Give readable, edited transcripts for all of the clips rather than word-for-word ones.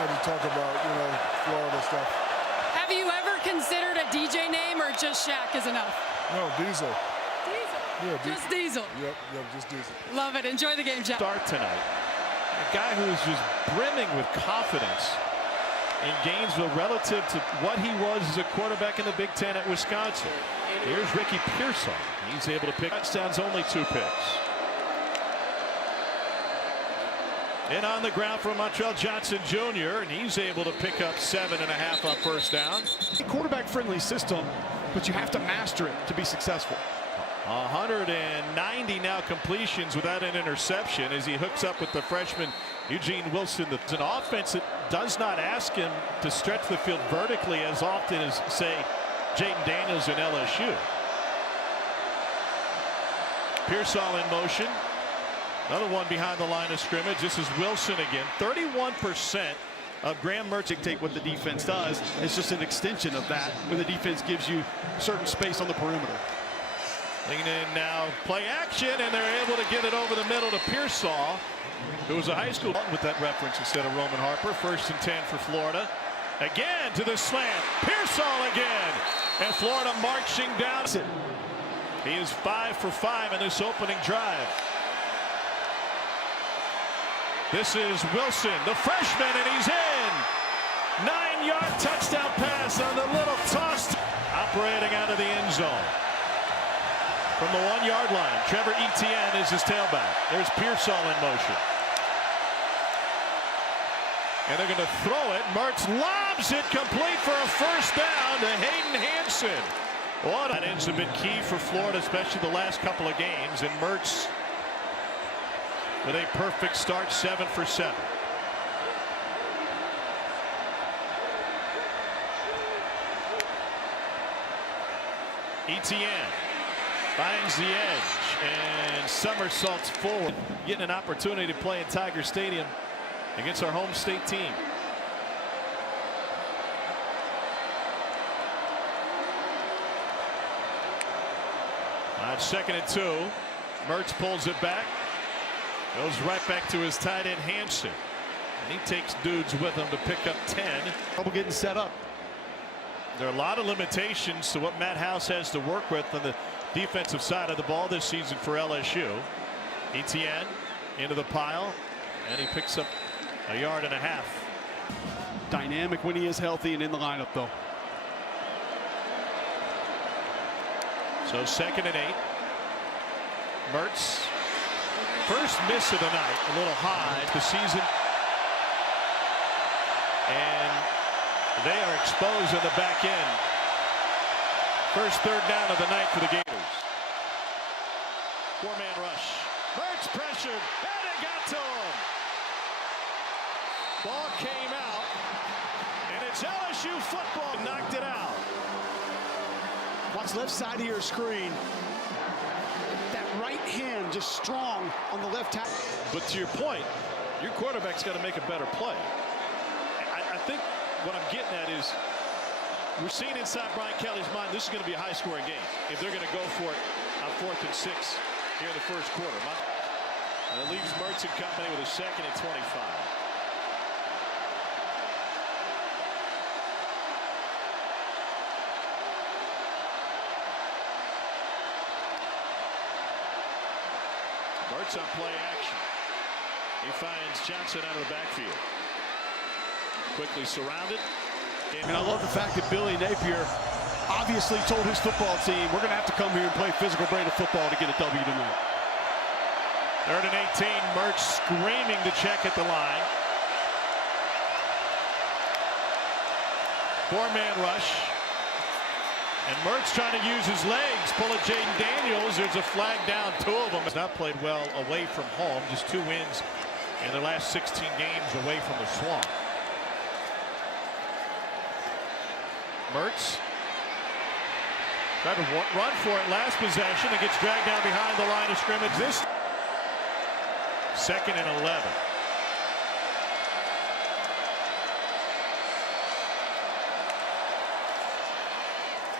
had to talk about, Florida stuff. Have you ever considered a DJ name, or just Shaq is enough? No, Diesel. Diesel? Yeah, just Diesel. Yep, just Diesel. Love it. Enjoy the game, Shaq. Start tonight. A guy who's just brimming with confidence in Gainesville relative to what he was as a quarterback in the Big Ten at Wisconsin. Here's Ricky Pearsall. He's able to pick touchdowns, only 2 picks. And on the ground for Montrell Johnson Jr., and he's able to pick up 7.5 on first down. Quarterback-friendly system, but you have to master it to be successful. 190 now completions without an interception as he hooks up with the freshman Eugene Wilson. It's an offense that does not ask him to stretch the field vertically as often as, say, Jaden Daniels in LSU. Pearsall in motion. Another one behind the line of scrimmage. This is Wilson again. 31% of Graham Mertz dictate what the defense does. It's just an extension of that when the defense gives you certain space on the perimeter. Leaning in now, play action, and they're able to get it over the middle to Pearsall, who was a high school with that reference instead of Roman Harper. 1st and 10 for Florida. Again to the slant. Pearsall again. And Florida marching down. He is 5 for 5 in this opening drive. This is Wilson, the freshman, and he's in. 9-yard touchdown pass on the little toss. Operating out of the end zone. From the 1-yard line, Trevor Etienne is his tailback. There's Pearsall in motion. And they're going to throw it. Mertz lobs it complete for a first down to Hayden Hansen. What ends have been key for Florida, especially the last couple of games. And Mertz with a perfect start, 7 for 7. Etienne finds the edge and somersaults forward, getting an opportunity to play in Tiger Stadium against our home state team. On 2nd and 2, Mertz pulls it back. Goes right back to his tight end Hansen. And he takes dudes with him to pick up 10. Trouble getting set up. There are a lot of limitations to what Matt House has to work with on the defensive side of the ball this season for LSU. Etienne into the pile, and he picks up 1.5 yards. Dynamic when he is healthy and in the lineup, though. So 2nd and 8. Mertz. First miss of the night, a little high this season. And they are exposed on the back end. First 3rd down of the night for the Gators. 4-man rush. Mertz pressured, and it got to him. Ball came out, and it's LSU football. Knocked it out. Watch left side of your screen. That right hand just strong on the left tackle. But to your point, your quarterback's got to make a better play. I think what I'm getting at is we're seeing inside Brian Kelly's mind this is going to be a high-scoring game if they're going to go for it on 4th and 6 here in the first quarter. And it leaves Mertz and company with a 2nd and 25. Mertz on play action. He finds Johnson out of the backfield. Quickly surrounded. And I love the fact that Billy Napier obviously told his football team, we're going to have to come here and play physical brand of football to get a W tonight. 3rd and 18. Mertz screaming to check at the line. 4-man rush. And Mertz trying to use his legs. Pull at Jaden Daniels. There's a flag down. 2 of them has not played well away from home. Just 2 wins in their last 16 games away from the Swamp. Mertz tried to run for it last possession. It gets dragged down behind the line of scrimmage. This 2nd and 11.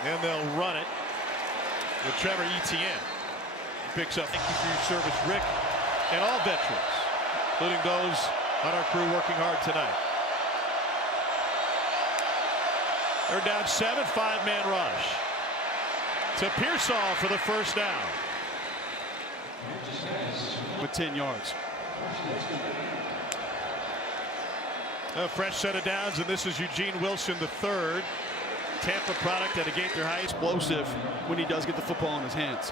And they'll run it with Trevor Etienne. He picks up. Thank you for your service, Rick, and all veterans, including those on our crew working hard tonight. They're down 7, 5-man rush. To Pearsall for the first down. With 10 yards. A fresh set of downs, and this is Eugene Wilson III. Tampa product out of Gaither Heights. Explosive when he does get the football in his hands.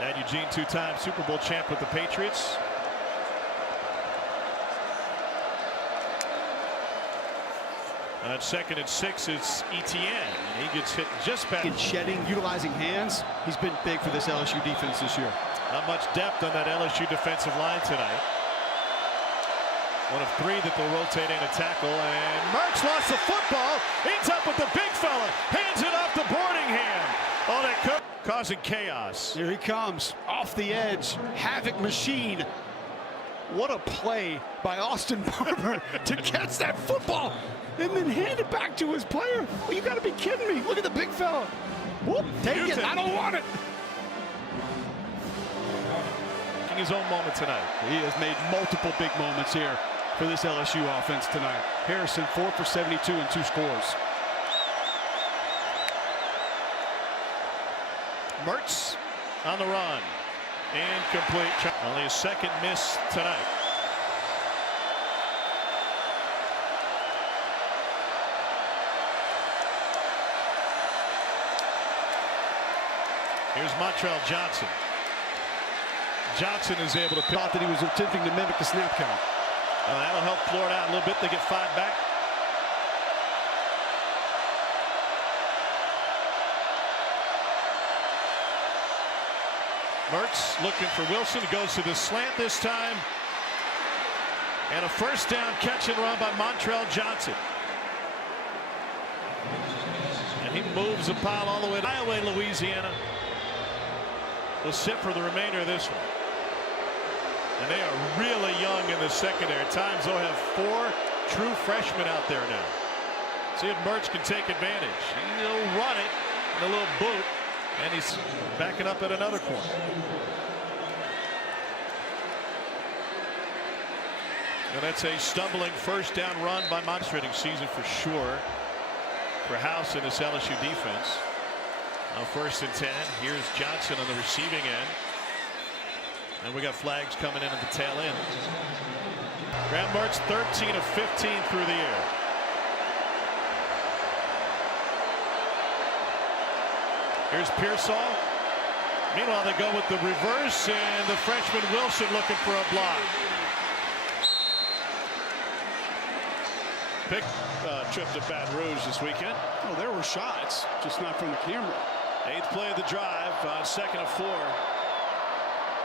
And Eugene, 2-time Super Bowl champ with the Patriots. And at 2nd and 6, it's Etienne. And he gets hit just back. In shedding, utilizing hands, he's been big for this LSU defense this year. Not much depth on that LSU defensive line tonight. One of 3 that they'll rotate in a tackle, and Mertz lost the football. Ends up with the big fella, hands it off to Boardingham. Oh, that causing chaos. Here he comes, off the edge, havoc machine. What a play by Austin Barber to catch that football and then hand it back to his player. Well, you got to be kidding me. Look at the big fella. Whoop, take it. I don't want it. His own moment tonight. He has made multiple big moments here for this LSU offense tonight. Harrison 4 for 72 and 2 scores. Mertz on the run. Incomplete. Only a 2nd miss tonight. Here's Montrell Johnson. Johnson is able to pick. Thought that he was attempting to mimic the snap count. That'll help Florida out a little bit. They get 5 back. Mertz looking for Wilson. Goes to the slant this time. And a first down catch and run by Montrell Johnson. And he moves the pile all the way to Iowa, Louisiana. Will sit for the remainder of this one. And they are really young in the secondary. At times they'll have 4 true freshmen out there now. See if Mertz can take advantage. He'll run it in a little boot, and he's backing up at another corner. And that's a stumbling first down run by demonstrating season for sure for House and this LSU defense. Now 1st and 10. Here's Johnson on the receiving end. And we got flags coming in at the tail end. Graham Mertz 13 of 15 through the air. Here's Pearsall. Meanwhile, they go with the reverse, and the freshman Wilson looking for a block. Big trip to Baton Rouge this weekend. Oh, there were shots, just not from the camera. 8th play of the drive on 2nd and 4.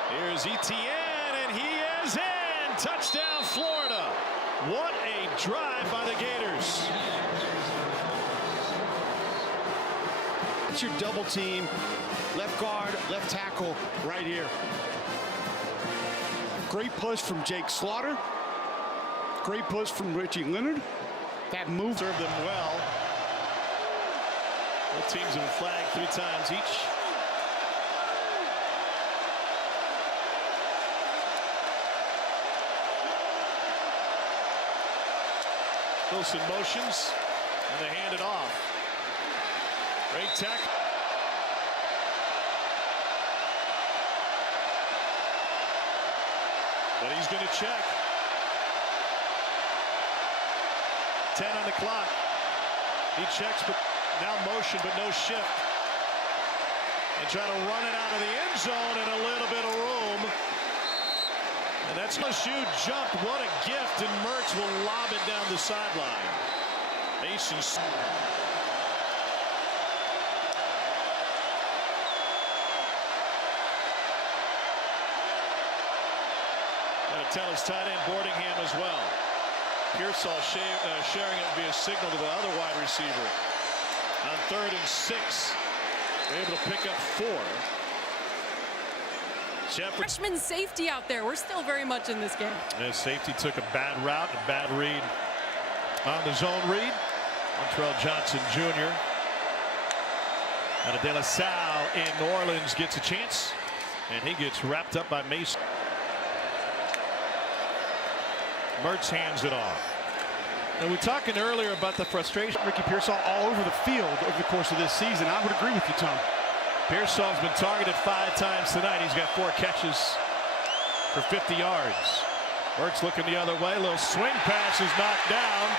Here's Etienne, and he is in. Touchdown, Florida. What a drive by the Gators. It's your double team, left guard, left tackle right here. Great push from Jake Slaughter. Great push from Richie Leonard. That move served them well. Both teams have been flagged 3 times each. Wilson motions, and they hand it off. Great tackle. But he's going to check. 10 on the clock. He checks, but now motion, but no shift. And try to run it out of the end zone in a little bit of room. And that's LSU jumped. What a gift, and Mertz will lob it down the sideline. Mason's. Got to tell his tight end Boardingham as well. Pearsall sharing it via signal to the other wide receiver. On 3rd and 6, they're able to pick up 4. Freshman safety out there. We're still very much in this game. And safety took a bad route, a bad read on the zone read. Montrell Johnson Jr. out of De La Salle in New Orleans gets a chance, and he gets wrapped up by Mason. Mertz hands it off. And we were talking earlier about the frustration. Ricky Pearsall all over the field over the course of this season. I would agree with you, Tom. Pearsall's been targeted 5 times tonight. He's got 4 catches for 50 yards. Mertz looking the other way. Little swing pass is knocked down.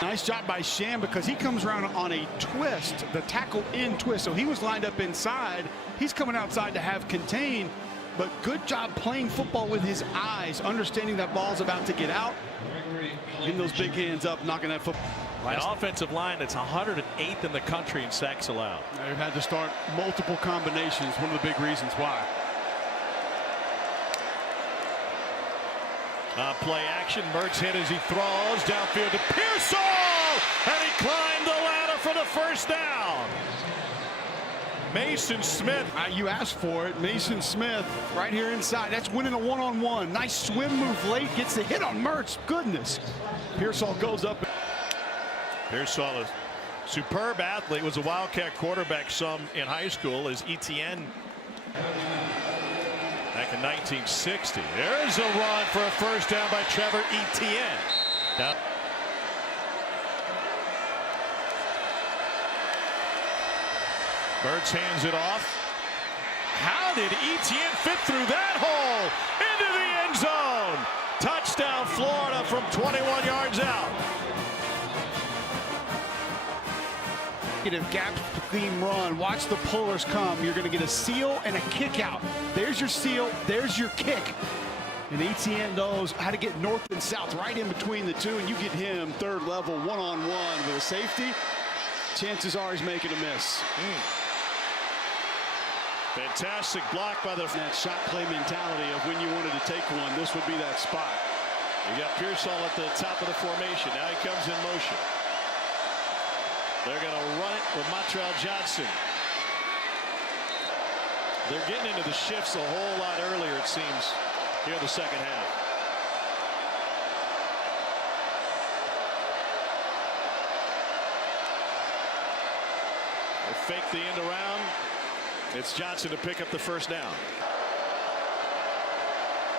Nice job by Sham because he comes around on a twist, the tackle in twist. So he was lined up inside. He's coming outside to have contain. But good job playing football with his eyes, understanding that ball's about to get out. Getting those big hands up, knocking that football. An offensive line that's 108th in the country in sacks allowed. They've had to start multiple combinations. One of the big reasons why. Play action. Mertz hit as he throws downfield to Pearsall, and he climbed the ladder for the first down. Mason Smith. You asked for it. Mason Smith right here inside. That's winning a one-on-one. Nice swim move late. Gets the hit on Mertz. Goodness. Pearsall goes up. Pearsall, a superb athlete, was a Wildcat quarterback some in high school as ETN back in 1960. There's a run for a first down by Trevor Etienne. Down. Mertz hands it off. How did Etienne fit through that hole into the end zone? Touchdown Florida from 21 yards out. Gap theme run. Watch the pullers come. You're going to get a seal and a kick out. There's your seal. There's your kick. And Etienne knows how to get north and south right in between the two. And you get him third level one-on-one with a safety. Chances are he's making a miss. Fantastic block by the that shot play mentality of when you wanted to take one. This would be that spot. You got Pearsall at the top of the formation. Now he comes in motion. They're going to run it with Montrell Johnson. They're getting into the shifts a whole lot earlier, it seems, here in the second half. They fake the end around. It's Johnson to pick up the first down.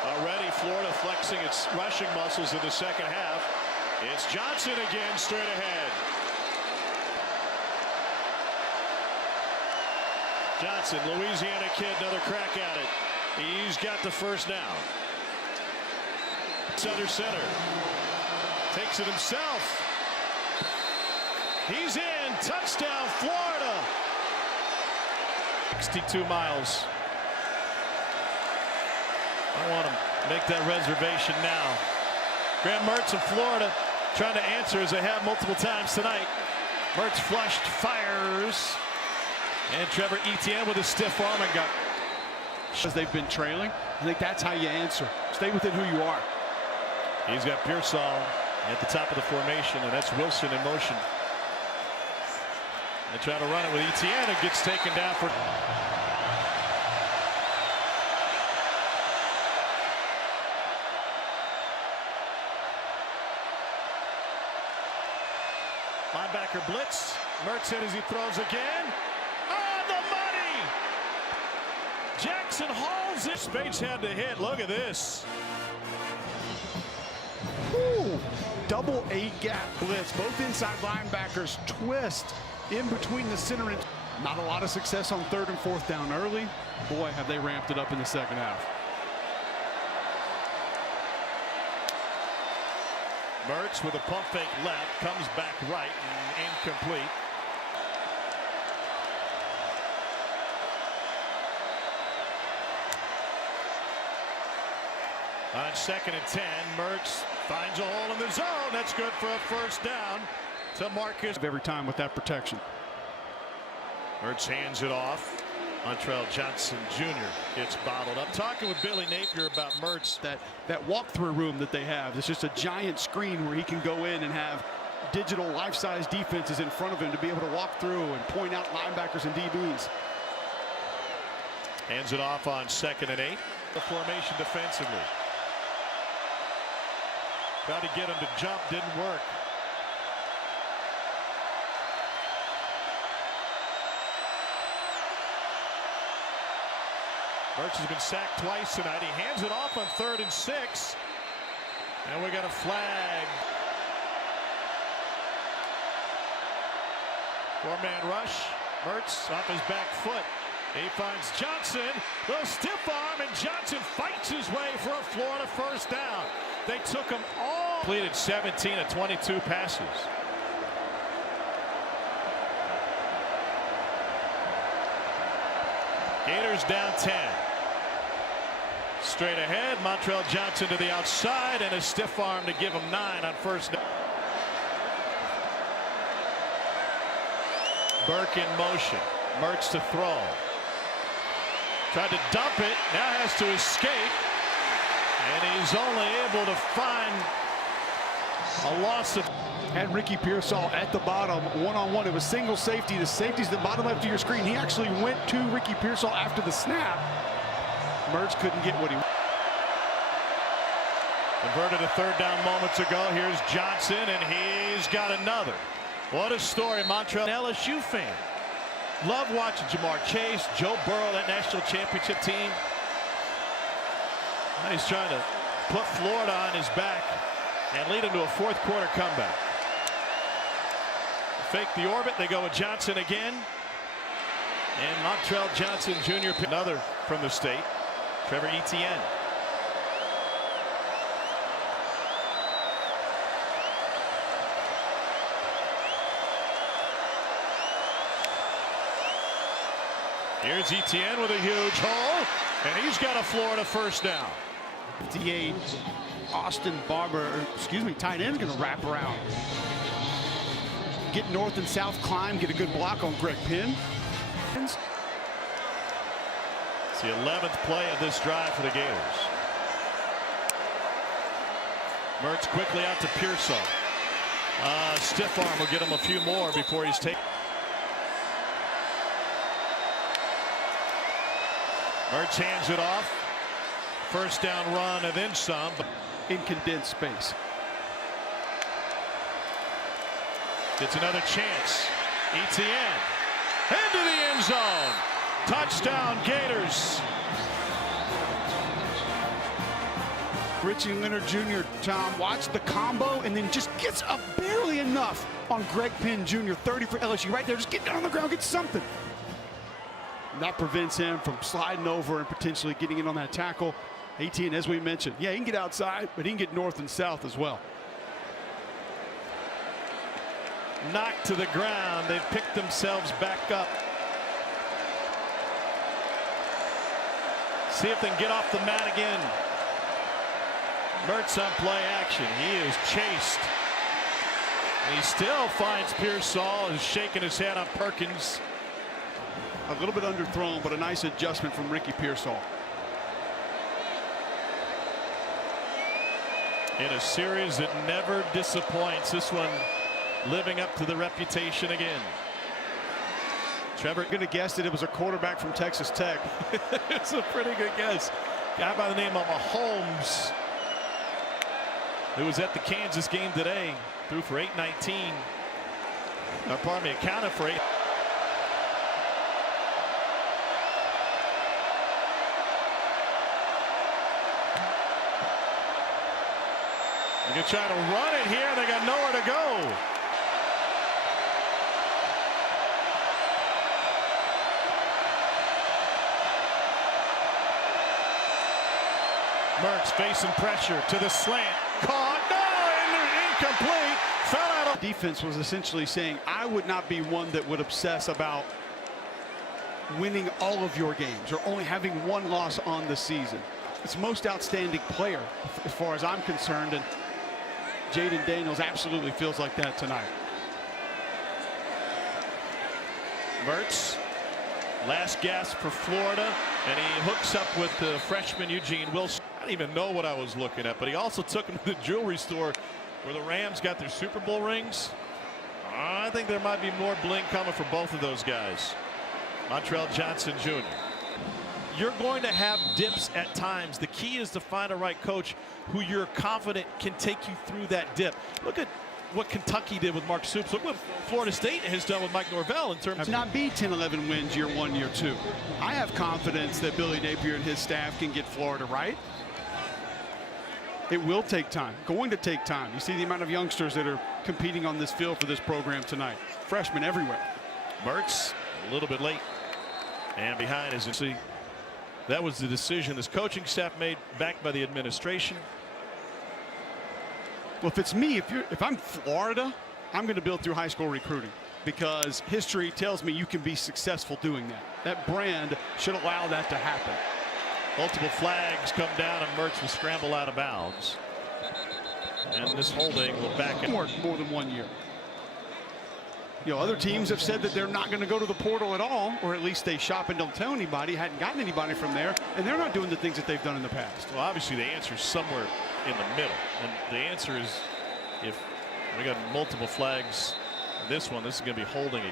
Already Florida flexing its rushing muscles in the second half. It's Johnson again straight ahead. Johnson, Louisiana kid, another crack at it. He's got the first down. It's under center. Takes it himself. He's in. Touchdown, Florida. 62 miles. I want to make that reservation now. Graham Mertz of Florida trying to answer as they have multiple times tonight. Mertz flushed, fires. And Trevor Etienne with a stiff arm and got. As they've been trailing, I think that's how you answer. Stay within who you are. He's got Pearsall at the top of the formation, and that's Wilson in motion. They try to run it with Etienne, who gets taken down for. Linebacker blitz. Mertz hit as he throws again. On the money! Jackson hauls it. Spates had to hit. Look at this. Ooh, double 8-gap blitz. Both inside linebackers twist in between the center and not a lot of success on 3rd and 4th down early. Boy, have they ramped it up in the second half. Mertz with a pump fake left, comes back right and incomplete. On 2nd and 10, Mertz finds a hole in the zone. That's good for a first down to Marcus. Every time with that protection. Mertz hands it off. Montrell Johnson Jr. gets bottled up. Talking with Billy Napier about Mertz. That walk-through room that they have. It's just a giant screen where he can go in and have digital life-size defenses in front of him to be able to walk through and point out linebackers and DBs. Hands it off on 2nd and 8. The formation defensively. Tried to get him to jump, didn't work. Mertz has been sacked twice tonight. He hands it off on 3rd and 6. And we got a flag. Four-man rush. Mertz off his back foot. He finds Johnson. Little stiff arm, and Johnson fights his way for a Florida first down. They took him all. Completed 17 of 22 passes. Gators down 10. Straight ahead, Montrell Johnson to the outside, and a stiff arm to give him 9 on first down. Burke in motion. Mertz to throw. Tried to dump it, now has to escape. And he's only able to find a loss of. Had Ricky Pearsall at the bottom, one-on-one. It was single safety. The safety's the bottom left of your screen. He actually went to Ricky Pearsall after the snap. Mertz couldn't get what he wanted. Converted a third down moments ago. Here's Johnson, and he's got another. What a story, Montrell. LSU fan. Love watching Jamar Chase, Joe Burrow, that national championship team. Now he's trying to put Florida on his back and lead him to a fourth quarter comeback. Fake the orbit. They go with Johnson again. And Montrell Johnson Jr. Another from the state. Trevor Etienne. Here's Etienne with a huge hole, and he's got a Florida first down. 58. Austin Barber, tight end's going to wrap around. Get north and south climb, get a good block on Greg Penn. It's the 11th play of this drive for the Gators. Mertz quickly out to Pearsall. Stiff arm will get him a few more before he's taken. Mertz hands it off. First down run and then some. In condensed space. Gets another chance. Etienne into the end zone. Touchdown Gators. Richie Leonard Jr. Tom watched the combo and then just gets up barely enough on Greg Penn Jr. 30 for LSU right there. Just get down on the ground, get something. And that prevents him from sliding over and potentially getting in on that tackle. Etienne, as we mentioned, yeah, he can get outside, but he can get north and south as well. Knocked to the ground. They've picked themselves back up. See if they can get off the mat again. Mertz on play action. He is chased. He still finds Pearsall, who's shaking his head on Perkins. A little bit underthrown, but a nice adjustment from Ricky Pearsall. In a series that never disappoints, this one living up to the reputation again. Trevor going to guess that it was a quarterback from Texas Tech. It's a pretty good guess. Guy by the name of Mahomes, who was at the Kansas game today, threw for 819. Accounted for 8. They're going to try to run it here. They got nowhere to go. Mertz facing pressure to the slant. Caught. No, incomplete. Fell out of. Defense was essentially saying, I would not be one that would obsess about winning all of your games or only having one loss on the season. It's most outstanding player as far as I'm concerned, and Jaden Daniels absolutely feels like that tonight. Mertz, last gasp for Florida, and he hooks up with the freshman Eugene Wilson. I didn't even know what I was looking at, but he also took him to the jewelry store where the Rams got their Super Bowl rings. I think there might be more bling coming for both of those guys. Montrell Johnson Jr. You're going to have dips at times. The key is to find a right coach who you're confident can take you through that dip. Look at what Kentucky did with Mark Stoops. Look what Florida State has done with Mike Norvell in terms of not be 10-11 wins year one, year two. I have confidence that Billy Napier and his staff can get Florida right. It will take time, going to take time. You see the amount of youngsters that are competing on this field for this program tonight. Freshmen everywhere. Mertz a little bit late and behind as you see. That was the decision his coaching staff made, backed by the administration. Well, if it's me, if I'm Florida, I'm going to build through high school recruiting, because history tells me you can be successful doing that. That brand should allow that to happen. Multiple flags come down and Mertz will scramble out of bounds. And this holding will back it. More than 1 year. You know, other teams have said that they're not going to go to the portal at all, or at least they shop and don't tell anybody, hadn't gotten anybody from there, and they're not doing the things that they've done in the past. Well, obviously the answer is somewhere in the middle, and the answer is, if we got multiple flags, this is going to be holding